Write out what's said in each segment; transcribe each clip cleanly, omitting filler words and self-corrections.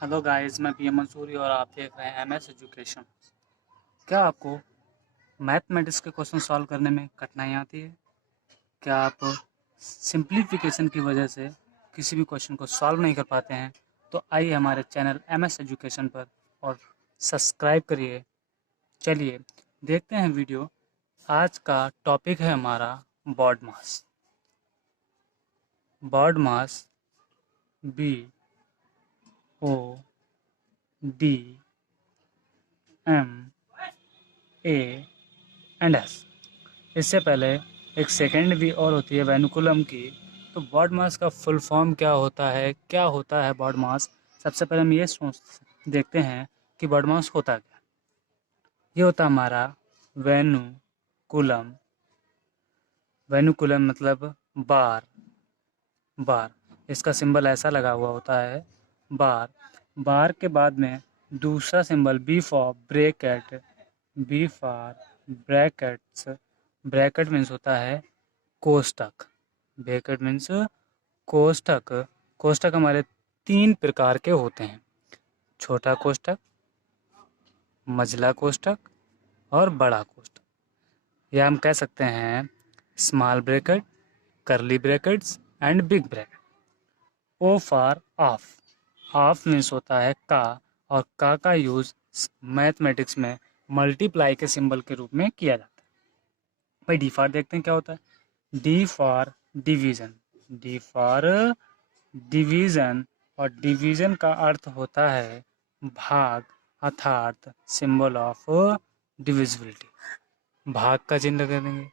Hello guys, मैं PM Mansuri और आप देख रहे हैं एमएस एजुकेशन। क्या आपको मैथमेटिक्स के क्वेश्चन सॉल्व करने में कठिनाई आती है? क्या आप सिंप्लीफिकेशन की वजह से किसी भी क्वेश्चन को सॉल्व नहीं कर पाते हैं? तो आइए हमारे चैनल एमएस एजुकेशन पर और सब्सक्राइब करिए। चलिए देखते हैं वीडियो। आज का टॉपिक है हमारा BODMAS. BODMAS B O D M A and S. इससे पहले एक सेकेंड भी और होती है वैनुकुलम की। तो बॉड मास का फुल फॉर्म क्या होता है, क्या होता है बॉड मास? सबसे पहले हम ये सोच देखते हैं कि बॉड मास होता क्या। ये होता हमारा वैनुकुलम। वैनुकुलम मतलब बार। बार, इसका सिंबल ऐसा लगा हुआ होता है, बार। बार के बाद में दूसरा symbol B for bracket. B for brackets. Bracket means होता है कोष्टक। Bracket means कोष्टक। कोष्टक हमारे 3 प्रकार के होते हैं: छोटा कोष्टक, मझला कोष्टक और बड़ा कोष्टक। या हम कह सकते हैं small bracket, curly brackets and big bracket. O for of. Of means होता है का, और का यूज मैथमेटिक्स में मल्टीप्लाई के सिंबल के रूप में किया जाता है। भाई डी फॉर देखते हैं क्या होता है। D for division. D for division, और डिवीजन का अर्थ होता है भाग, अर्थात सिंबल ऑफ डिविजिबिलिटी। भाग का चिन्ह कर देंगे।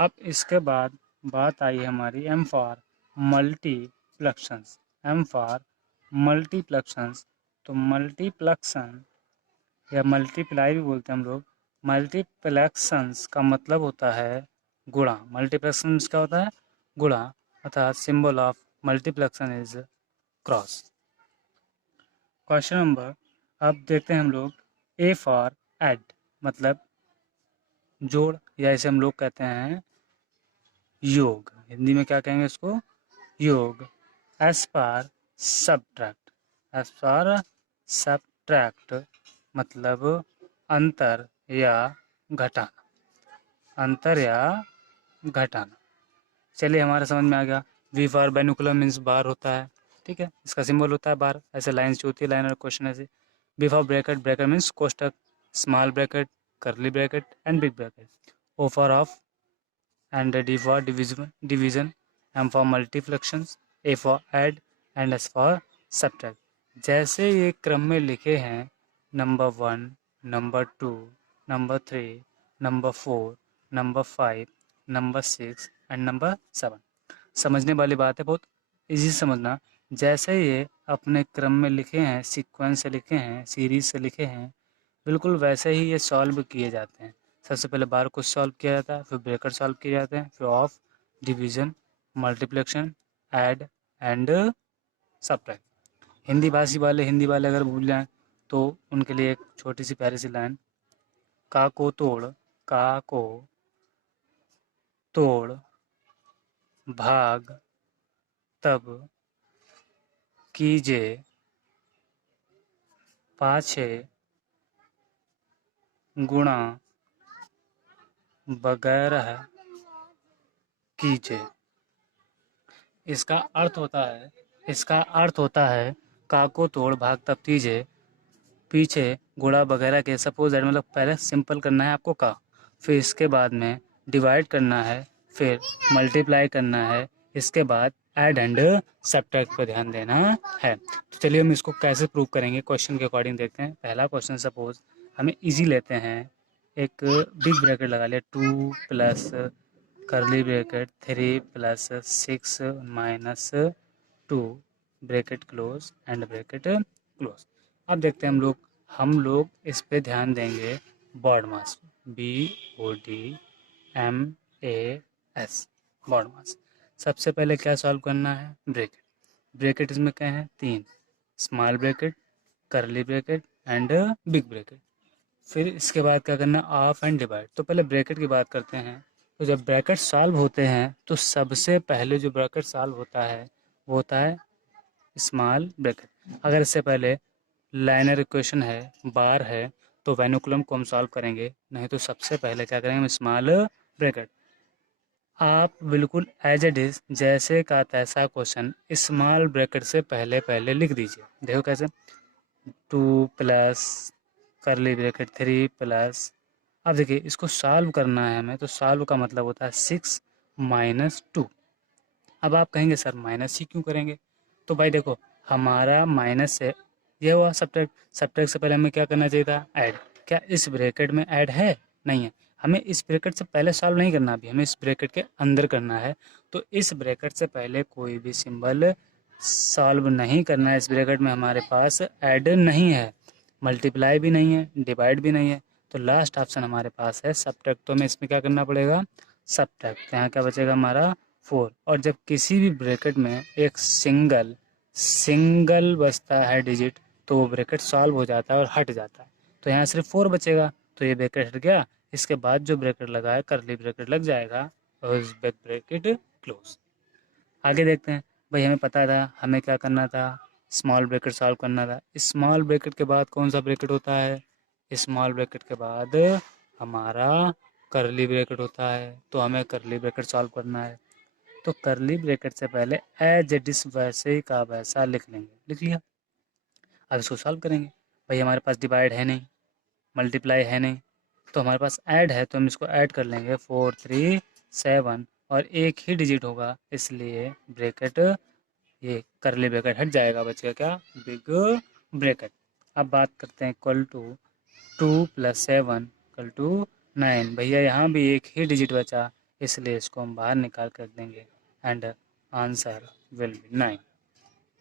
अब इसके बाद बात आई हमारी M for multiplications. M for multiplications. तो मल्टीप्लेक्शन या मल्टीप्लाई भी बोलते हैं हम लोग। मल्टीप्लेक्शंस का मतलब होता है गुणा। मल्टीप्लेक्शन क्या होता है? गुणा, अर्थात symbol of मल्टीप्लेक्शन is cross. Question number, अब देखते हैं हम लोग ए फॉर ऐड, मतलब जोड़, या इसे हम लोग कहते हैं योग। हिंदी में क्या कहेंगे इसको? योग। S for subtract. S for subtract मतलब अंतर या घटाना। अंतर या घटाना। चलिए हमारा समझ में आ गया। वी फॉर बाइनोकुलर मीन्स बार होता है, ठीक है, इसका सिंबल होता है बार। ऐसे लाइन्स जो होती है, लाइन और क्वेश्चन ऐसे। B for bracket. Bracket means कोष्टक, small bracket, curly bracket and big bracket. O for of and D for division. M for multiplications, A for add and S for subtract. जैसे ये क्रम में लिखे हैं, number 1, number 2, number 3, number 4, number 5, number 6 and number 7। समझने वाली बात है, बहुत इजी समझना। जैसे ये अपने क्रम में लिखे हैं, सीक्वेंस से लिखे हैं, सीरीज से लिखे हैं, बिल्कुल वैसे ही ये सॉल्व किए जाते हैं। सबसे पहले बार को सॉल्व किया जाता है, फिर ब्रैकेट सॉल्व किए जाते हैं, फिर of, division, multiplication, add and subtract. Hindi वाले अगर भूल जाएं तो उनके लिए एक छोटी सी प्यारी सी लाइन: का को तोड़, का को तोड़, भाग तब कीजिए, पाछे गुणा वगैरह कीजिए। इसका अर्थ होता है का को तोड़, भाग तब कीजिए, पीछे गुणा वगैरह के। सपोज दैट मतलब पहले सिंपल करना है आपको का, फिर इसके बाद में डिवाइड करना है, फिर मल्टीप्लाई करना है, इसके बाद ऐड एंड सब्ट्रैक्ट पर ध्यान देना है। तो चलिए हम इसको कैसे प्रूव करेंगे, क्वेश्चन के अकॉर्डिंग देखते हैं। पहला क्वेश्चन, सपोज हमें इजी लेते हैं। एक बिग ब्रैकेट लगा लिया, 2 प्लस करली bracket 3 plus 6 minus 2 bracket close and bracket close. अब देखते हैं हम लोग इस पे ध्यान देंगे। बॉड मास, BODMAS, बॉड मास। सबसे पहले क्या सॉल्व करना है? ब्रैकेट। ब्रैकेट इसमें क्या है? 3, small bracket, curly bracket and big bracket. फिर इसके बाद क्या करना है? Of and divide. तो पहले ब्रैकेट की बात करते हैं। तो जब ब्रैकेट सॉल्व होते हैं तो सबसे पहले जो ब्रैकेट सॉल्व होता है वो होता है स्मॉल ब्रैकेट। अगर इससे पहले लाइनर इक्वेशन है, बार है, तो वेनुकुलम को हम सॉल्व करेंगे। नहीं तो सबसे पहले क्या करेंगे हम, स्मॉल ब्रैकेट। आप बिल्कुल एज इट इज जैसे का तैसा क्वेश्चन स्मॉल ब्रैकेट से पहले पहले लिख दीजिए। देखो कैसे, 2 प्लस करली ब्रैकेट 3 प्लस, अब देखिए इसको सॉल्व करना है हमें, तो सॉल्व का मतलब होता है 6 माइनस 2। अब आप कहेंगे सर माइनस ही क्यों करेंगे, तो भाई देखो हमारा माइनस से ये हुआ सब्ट्रैक्ट, सब्ट्रैक्ट से पहले हमें क्या करना चाहिए था, ऐड। क्या इस ब्रैकेट में ऐड है, नहीं है। हमें इस ब्रैकेट से पहले सॉल्व नहीं करना, अभी हमें इस ब्रैकेट के अंदर करना है। तो इस ब्रैकेट से पहले कोई भी सिंबल सॉल्व नहीं करना है। इस ब्रैकेट में हमारे पास ऐड नहीं है, मल्टीप्लाई भी नहीं है, डिवाइड भी नहीं है। तो लास्ट ऑप्शन हमारे पास है सब्ट्रैक्ट। तो हमें इसमें क्या करना पड़ेगा, सब्ट्रैक्ट। यहाँ क्या बचेगा हमारा 4। और जब किसी भी ब्रैकेट में एक सिंगल सिंगल बचता है डिजिट, तो वो ब्रैकेट सॉल्व हो जाता है और हट जाता है। तो यहाँ सिर्फ 4 बचेगा, तो ये ब्रैकेट हट गया। इसके बाद जो ब्रैकेट लगा है करली ब्रैकेट लग जाएगा और इस ब्रैकेट क्लोज। आगे देखते हैं। भाई हमें पता था हमें क्या करना था, स्मॉल ब्रैकेट सॉल्व करना था। स्मॉल ब्रैकेट के बाद कौन सा ब्रैकेट होता है, स्मॉल ब्रैकेट के बाद हमारा करली ब्रैकेट होता है। तो हमें करली ब्रैकेट सॉल्व करना है, तो करली ब्रैकेट से पहले एज इट इज वैसे ही का वैसा लिख लेंगे। लिख लिया, अब इसको सॉल्व करेंगे। भाई हमारे पास डिवाइड है नहीं, मल्टीप्लाई है नहीं, तो हमारे पास ऐड है, तो हम इसको ऐड कर लेंगे। 4 3 7 और एक ही डिजिट होगा, इसलिए ब्रैकेट ये करली ब्रैकेट हट जाएगा, बचेगा क्या, बिग ब्रैकेट। अब बात करते हैं equal to 2 plus 7 equal to 9। भैया यहाँ भी एक ही डिजिट बचा, इसलिए इसको हम बाहर निकाल कर देंगे and answer will be 9।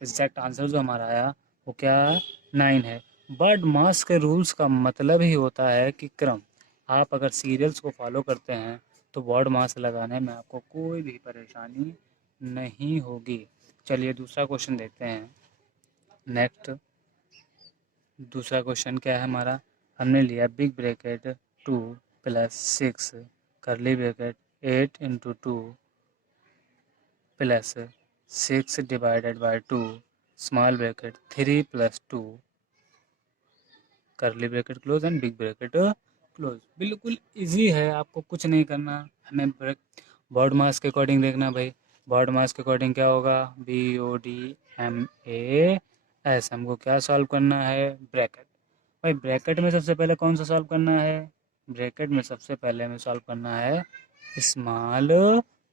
Exact answer जो हमारा आया वो क्या, 9 है। बर्ड मास के रूल्स का मतलब ही होता है कि क्रम। आप अगर सीरियल्स को फॉलो करते हैं तो वर्ड मास लगाने में आपको कोई भी परेशानी नहीं होगी। चलिए दूसरा क्वेश्चन देखते हैं। नेक्स्ट दूसरा क्वेश्चन क्या है हमारा, हमने लिया बिग ब्रैकेट 2 प्लस 6 करली bracket 8 into 2 plus 6 divided by 2 small bracket 3 plus 2 करली bracket close and big bracket close. बिल्कुल इजी है, आपको कुछ नहीं करना। हमें बॉड मास के अकॉर्डिंग देखना भाई। बॉड मास के अकॉर्डिंग क्या होगा, BODMAS। हमको क्या सॉल्व करना है, ब्रैकेट। भाई ब्रैकेट में सबसे पहले कौन सा सॉल्व करना है, ब्रैकेट में सबसे पहले हमें सॉल्व करना है स्मॉल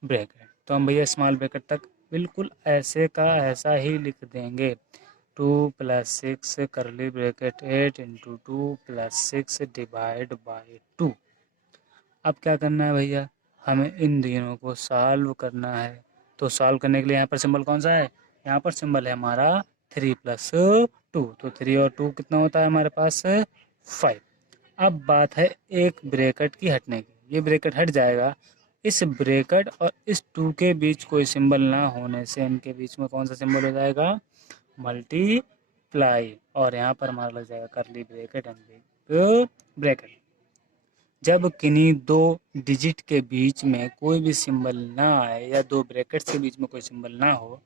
ब्रैकेट। तो हम भैया स्मॉल ब्रैकेट तक बिल्कुल ऐसे का ऐसा ही लिख देंगे। 2 प्लस 6 करली bracket 8 into 2 plus 6 divide by 2। अब क्या करना है भैया, हमें इन तीनों को सॉल्व करना है। तो सॉल्व करने के लिए यहाँ पर सिंबल कौन सा है, यहाँ पर सिंबल है हमारा 3 प्लस 2। तो 3 और 2 कितना होता है हमारे पास, 5। अब बात है एक ब्रैकेट की हटने की, ये ब्रैकेट हट जाएगा। इस ब्रैकेट और इस 2 के बीच कोई सिंबल ना होने से इनके बीच में कौन सा सिंबल हो जाएगा, मल्टीप्लाई। और यहाँ पर हमारा लग जाएगा करली ब्रैकेट एंड बिग ब्रैकेट। जब किन्हीं दो डिजिट के बीच में कोई भी सिंबल ना आए या दो ब्रैकेट्स के बीच में कोई सिंबल ना हो,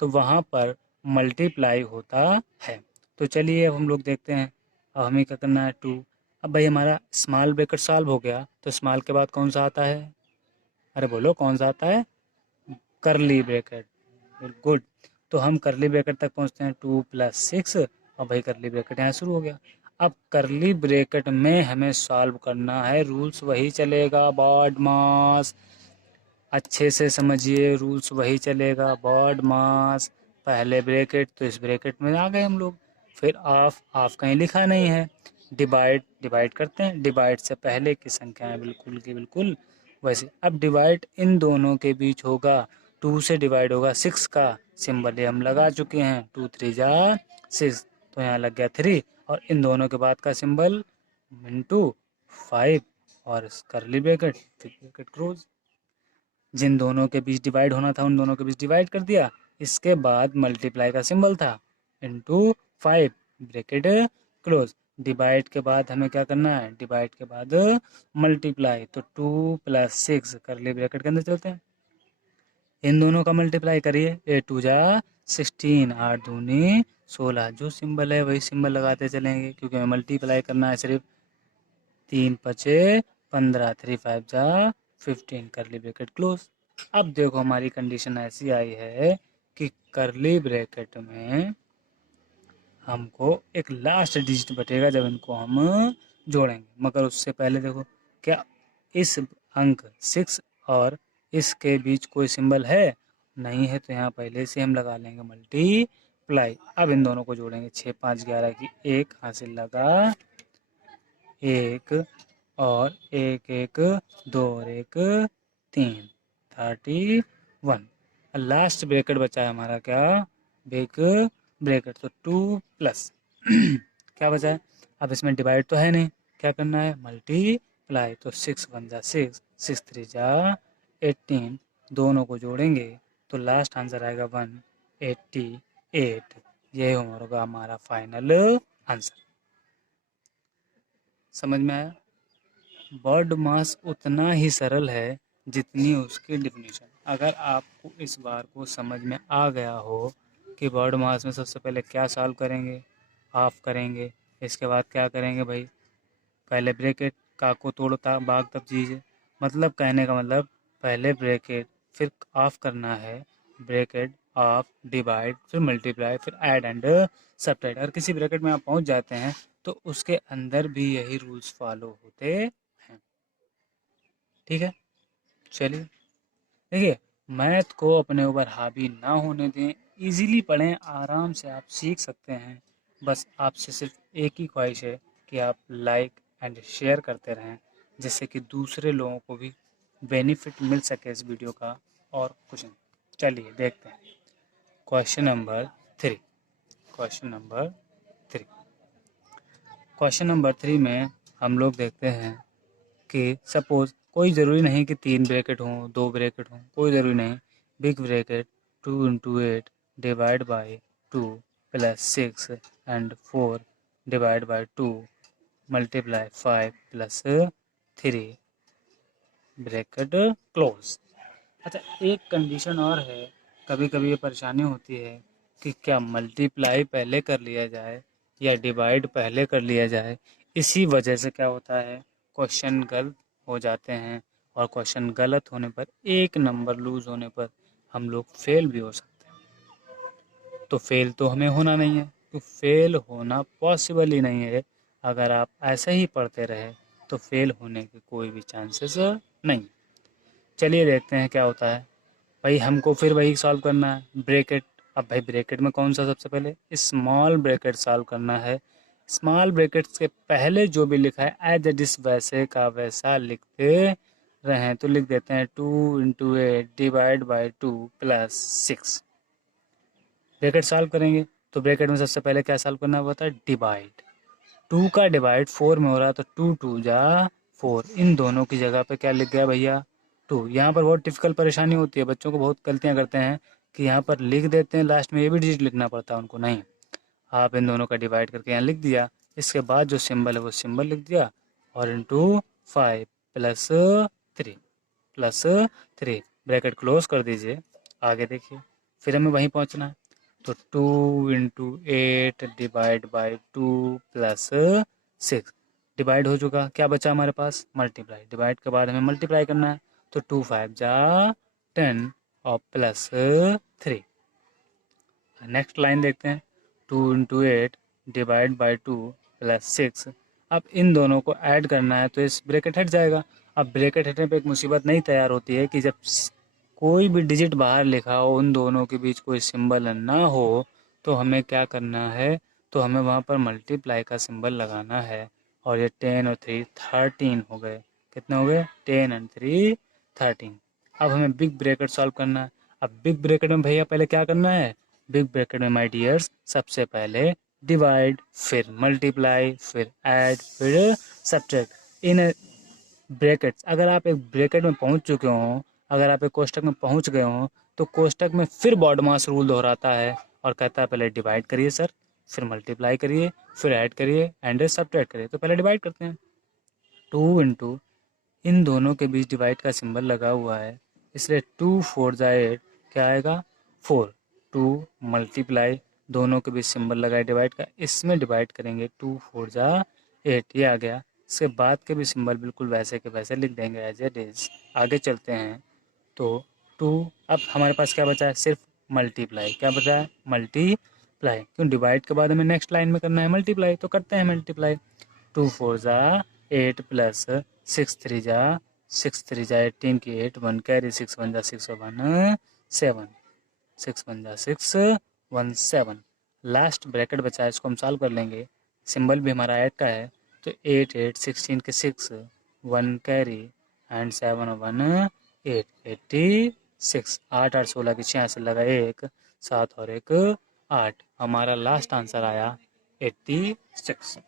तो वहाँ पर मल्टीप्लाई होता है। तो चलिए अब हम लोग देखते हैं। अब हमें क्या करना है, 2। अब भाई हमारा स्मॉल ब्रैकेट सॉल्व हो गया, तो स्मॉल के बाद कौन सा आता है, अरे बोलो कौन सा आता है, करली ब्रैकेट। गुड। तो हम करली ब्रैकेट तक पहुंचते हैं, 2 प्लस 6 और भाई करली ब्रैकेट यहाँ शुरू हो गया। अब करली ब्रैकेट में हमें सॉल्व करना है, रूल्स वही चलेगा, बॉड मास। अच्छे से समझिए, रूल्स वही चलेगा, बॉड मास पहले ब्रैकेट, तो इस ब्रैकेट में आ गए हम लोग। फिर ऑफ, ऑफ कहीं लिखा नहीं है। डिवाइड, डिवाइड करते हैं, डिवाइड से पहले की संख्या है बिल्कुल की बिल्कुल वैसे। अब डिवाइड इन दोनों के बीच होगा, 2 से डिवाइड होगा 6 का सिंबल, ये हम लगा चुके हैं, 2 3 जा 6, तो यहाँ लग गया 3। और इन दोनों के बाद का सिंबल इंटू 5 और करली ब्रैकेट, फिर ब्रैकेट क्लोज। जिन दोनों के बीच डिवाइड होना था उन दोनों के बीच डिवाइड कर दिया। इसके बाद मल्टीप्लाई का सिंबल था, इंटू 5 ब्रैकेट क्लोज। डिवाइड के बाद हमें क्या करना है, डिवाइड के बाद मल्टीप्लाई, तो 2 प्लस 6 करली ब्रैकेट के अंदर चलते हैं। इन दोनों का मल्टीप्लाई करिए, 8 जा 16, 8 दूनी 16, जो सिंबल है वही सिंबल लगाते चलेंगे क्योंकि हमें मल्टीप्लाई करना है सिर्फ। 3 पचे 15, 3 5 जा 15, करली ब्रैकेट क्लोज। अब देखो हमारी कंडीशन ऐसी आई है कि करली ब्रैकेट में हमको एक लास्ट डिजिट बचेगा जब इनको हम जोड़ेंगे, मगर उससे पहले देखो क्या इस अंक 6 और इसके बीच कोई सिंबल है? नहीं है, तो यहाँ पहले से हम लगा लेंगे मल्टीप्लाई। अब इन दोनों को जोड़ेंगे, 6 5 11 की 1 हासिल लगा 1 और 1 1 2 और 1 3, 31। लास्ट ब्रैकेट बचा है हमारा क्या? बिग ब्रैकेट, तो 2 प्लस क्या बचा है? अब इसमें डिवाइड तो है नहीं, क्या करना है? मल्टीप्लाई। तो 6 1 जा 6, 6 3 जा 18, दोनों को जोड़ेंगे तो लास्ट आंसर आएगा 188। यही होगा हमारा फाइनल आंसर। समझ में आया? बर्ड मास उतना ही सरल है जितनी उसकी डिफिनीशन। अगर आपको इस बार को समझ में आ गया हो कि बर्ड मास में सबसे पहले क्या सॉल्व करेंगे, हाफ करेंगे, इसके बाद क्या करेंगे भाई, पहले ब्रैकेट का को तोड़ता बाग तब चीज़, मतलब कहने का मतलब पहले ब्रैकेट फिर ऑफ करना है, ब्रैकेट ऑफ डिवाइड फिर मल्टीप्लाई फिर ऐड एंड सब्ट्रैक्ट। अगर किसी ब्रैकेट में आप पहुंच जाते हैं तो उसके अंदर भी यही रूल्स फॉलो होते हैं। ठीक है, चलिए देखिए, मैथ को अपने ऊपर हावी ना होने दें, इजीली पढ़ें, आराम से आप सीख सकते हैं। बस आपसे सिर्फ एक ही ख्वाहिश है कि आप लाइक एंड शेयर करते रहें, जिससे कि दूसरे लोगों को भी बेनिफिट मिल सके इस वीडियो का, और कुछ नहीं। चलिए देखते हैं question number 3। Question number 3 question number 3 में हम लोग देखते हैं कि सपोज कोई ज़रूरी नहीं कि 3 ब्रैकेट हों, 2 ब्रैकेट हों, कोई ज़रूरी नहीं। Big bracket 2 into 8 divide by 2 plus 6 and 4 divide by 2 multiply 5 plus 3 bracket close. अच्छा, एक कंडीशन और है, कभी कभी ये परेशानी होती है कि क्या मल्टीप्लाई पहले कर लिया जाए या डिवाइड पहले कर लिया जाए। इसी वजह से क्या होता है, क्वेश्चन गलत हो जाते हैं, और क्वेश्चन गलत होने पर, एक नंबर लूज होने पर हम लोग फेल भी हो सकते हैं। तो फेल तो हमें होना नहीं है, तो फेल होना पॉसिबल ही नहीं है। अगर आप ऐसे ही पढ़ते रहे तो फेल होने के कोई भी चांसेस नहीं। चलिए देखते हैं क्या होता है। भाई हमको फिर वही सॉल्व करना है, ब्रैकेट। अब भाई ब्रैकेट में कौन सा सबसे पहले? स्मॉल ब्रैकेट सॉल्व करना है। स्मॉल ब्रैकेट के पहले जो भी लिखा है एज इट इज वैसे का वैसा लिखते रहें, तो लिख देते हैं 2 into 8 divide by 2 plus 6। Bracket solve करेंगे तो ब्रैकेट में सबसे पहले क्या सॉल्व करना होता है? डिवाइड। 2 का डिवाइड 4 में हो रहा है, तो 2 2 जा 4, इन दोनों की जगह पे क्या लिख गया भैया? 2। यहाँ पर बहुत डिफिकल्ट परेशानी होती है, बच्चों को बहुत गलतियाँ करते हैं कि यहाँ पर लिख देते हैं, लास्ट में ये भी डिजिट लिखना पड़ता है उनको। नहीं, आप इन दोनों का डिवाइड करके यहाँ लिख दिया, इसके बाद जो सिंबल है वो सिंबल लिख दिया, और into 5 plus 3 plus 3 bracket close कर दीजिए। आगे देखिए, फिर हमें वहीं पहुँचना है, तो 2 into 8 divide by 2 plus 6 divide हो चुका, क्या बचा हमारे पास? मल्टीप्लाई। डिवाइड के बाद हमें मल्टीप्लाई करना है, तो 2 5 जा 10 और प्लस 3। नेक्स्ट लाइन देखते हैं, 2 इंटू 8 डिवाइड बाई 2 प्लस 6। अब इन दोनों को ऐड करना है तो इस ब्रैकेट हट जाएगा। अब ब्रैकेट हटने पे एक मुसीबत नहीं तैयार होती है कि जब कोई भी डिजिट बाहर लिखा हो, उन दोनों के बीच कोई सिंबल ना हो, तो हमें क्या करना है? तो हमें वहाँ पर मल्टीप्लाई का सिंबल लगाना है। और ये 10 और 3 13 हो गए। कितने हो गए? 10 एंड 3 13। अब हमें बिग ब्रैकेट सॉल्व करना है। अब बिग ब्रैकेट में भैया पहले क्या करना है? बिग ब्रैकेट में माय डियर्स सबसे पहले डिवाइड, फिर मल्टीप्लाई, फिर ऐड, फिर सब्ट्रैक्ट। इन ब्रैकेट्स, अगर आप एक ब्रैकेट में पहुंच चुके हों, अगर आप एक कोष्टक में पहुंच गए हों, तो कोष्टक में फिर बॉडमास रूल दोहराता है और कहता है पहले डिवाइड करिए सर, फिर मल्टीप्लाई करिए, फिर ऐड करिए एंड सब्ट्रैक्ट करिए। तो पहले डिवाइड करते हैं, 2 इंटू, इन दोनों के बीच डिवाइड का सिंबल लगा हुआ है, इसलिए 2 4 जा 8 क्या आएगा 4। 2 मल्टीप्लाई, दोनों के बीच सिंबल लगाए डिवाइड का, इसमें डिवाइड करेंगे 2 4 जा 8, ये आ गया। इसके बाद के भी सिंबल बिल्कुल वैसे के वैसे लिख देंगे एज इट इज। आगे चलते हैं तो 2, अब हमारे पास क्या बचा है, सिर्फ मल्टीप्लाई। क्या बचा है, मल्टीप्लाई, क्यों डिवाइड के बाद हमें नेक्स्ट लाइन में करना है मल्टीप्लाई, तो करते हैं मल्टीप्लाई। 2 4 जा 8 प्लस 6 3 जा 18 की 8, 1 कैरी, 6 1 जा 6 1 7, 6 1 जा 6 1 7। लास्ट ब्रैकेट बचा है, इसको हम सॉल्व कर लेंगे। सिंबल भी हमारा ऐड का है, तो 8 8 16 के 6, 1 कैरी एंड 7 1 8, 86। 8 8 16 की 86 लगा 1, 7 और 1 8, हमारा लास्ट आंसर आया 86।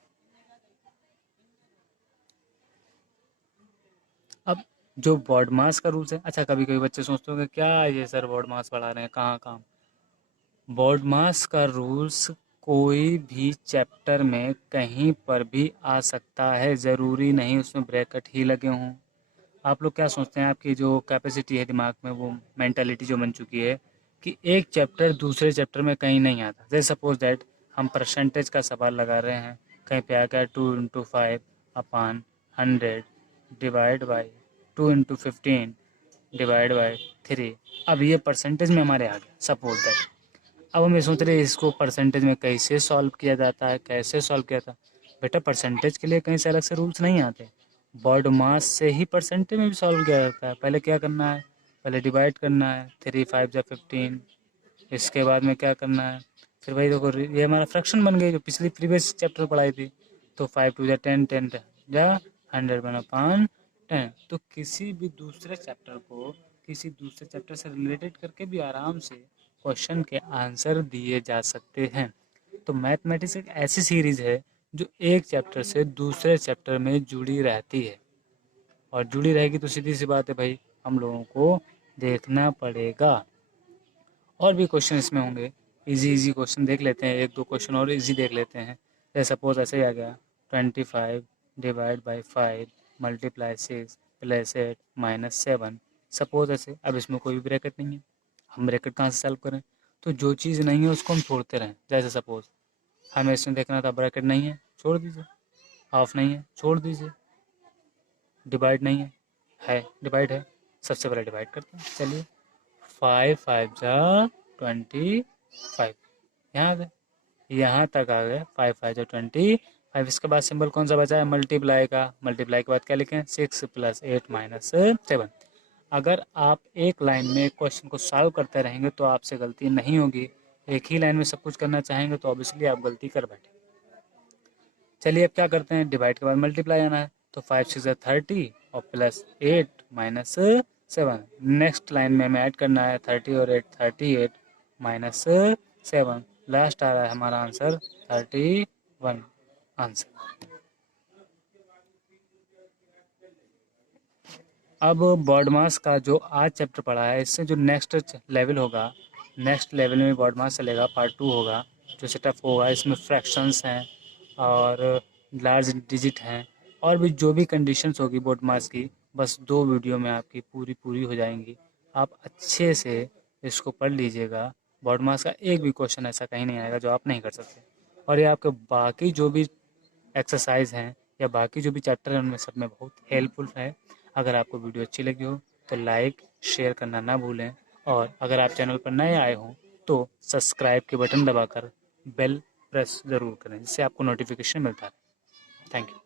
अब जो बॉड मास का रूल्स है, अच्छा कभी कभी बच्चे सोचते होंगे क्या ये सर बॉड मास पढ़ा रहे हैं, कहाँ कहाँ। बॉड मास का रूल्स कोई भी चैप्टर में कहीं पर भी आ सकता है, ज़रूरी नहीं उसमें ब्रैकेट ही लगे हों। आप लोग क्या सोचते हैं, आपकी जो कैपेसिटी है दिमाग में, वो मेंटालिटी जो बन चुकी है कि एक चैप्टर दूसरे चैप्टर में कहीं नहीं आता। जैसे सपोज दैट हम परसेंटेज का सवाल लगा रहे हैं, कहीं पे आ गया 2 into 5 upon 100 divide by 2 into 15 divide by 3। अब ये परसेंटेज में हमारे आ गया सपोज दैट। अब हम ये सोच रहे हैं इसको परसेंटेज में कैसे सॉल्व किया जाता है, कैसे सॉल्व किया था। बेटा परसेंटेज के लिए कहीं से अलग से रूल्स नहीं आते, बॉड मास से ही परसेंटेज में भी सॉल्व किया जाता है। पहले क्या करना है, पहले डिवाइड करना है, 3 5 जा 15, इसके बाद में क्या करना है, फिर भाई देखो ये हमारा फ्रैक्शन बन गई जो पिछली प्रीवियस चैप्टर पढ़ाई थी। तो 5 2 जा 10, 10 जा 100 बना 5 10। तो किसी भी दूसरे चैप्टर को किसी दूसरे चैप्टर से रिलेटेड करके भी आराम से क्वेश्चन के आंसर दिए जा सकते हैं। तो मैथमेटिक्स एक ऐसी सीरीज है जो एक चैप्टर से दूसरे चैप्टर में जुड़ी रहती है, और जुड़ी रहेगी तो सीधी सी बात है भाई हम लोगों को देखना पड़ेगा। और भी क्वेश्चन इसमें होंगे, इजी इजी क्वेश्चन देख लेते हैं, एक दो क्वेश्चन और इजी देख लेते हैं। जैसे सपोज ऐसे ही आ गया 25 divide by 5 multiply 6 plus 8 minus 7। Suppose ऐसे, अब इसमें कोई भी ब्रैकेट नहीं है, हम ब्रैकेट कहाँ से सॉल्व करें। तो जो चीज़ नहीं है उसको हम छोड़ते रहें। जैसे सपोज हमें इसमें देखना था ब्रैकेट नहीं है, छोड़ दीजिए। हाफ नहीं है, छोड़ दीजिए। डिवाइड नहीं है डिवाइड है, सबसे पहले डिवाइड करते हैं। चलिए 5 5 जा 25, यहाँ गए, यहाँ तक आ गए 5 5 जा 25। इसके बाद सिंबल कौन सा बचा है, मल्टीप्लाई का। मल्टीप्लाई के बाद क्या लिखें, 6 प्लस 8 माइनस 7। अगर आप एक लाइन में क्वेश्चन को सॉल्व करते रहेंगे तो आपसे गलती नहीं होगी, एक ही लाइन में सब कुछ करना चाहेंगे तो ऑब्वियसली आप गलती कर बैठे। चलिए अब क्या करते हैं, डिवाइड के बाद मल्टीप्लाई आना है, तो 5 6 30 और प्लस 8 माइनस 7। नेक्स्ट लाइन में हमें ऐड करना है 30 और 8 38 माइनस 7। लास्ट आ रहा है हमारा आंसर 31 आंसर। अब बॉड मास का जो आज चैप्टर पढ़ा है, इससे जो नेक्स्ट लेवल होगा, नेक्स्ट लेवल में बॉड मास चलेगा, पार्ट 2 होगा जो सेटअप होगा। इसमें फ्रैक्शंस हैं और लार्ज डिजिट हैं, और भी जो भी कंडीशंस होगी बॉड मास की, बस 2 वीडियो में आपकी पूरी पूरी हो जाएंगी। आप अच्छे से इसको पढ़ लीजिएगा। बॉड मास का एक भी क्वेश्चन ऐसा कहीं नहीं आएगा जो आप नहीं कर सकते, और ये आपके बाकी जो भी एक्सरसाइज हैं या बाकी जो भी चैप्टर हैं उनमें सब में बहुत हेल्पफुल है। अगर आपको वीडियो अच्छी लगी हो तो लाइक शेयर करना ना भूलें, और अगर आप चैनल पर नए आए हों तो सब्सक्राइब के बटन दबाकर बेल प्रेस ज़रूर करें, जिससे आपको नोटिफिकेशन मिलता है। Thank you.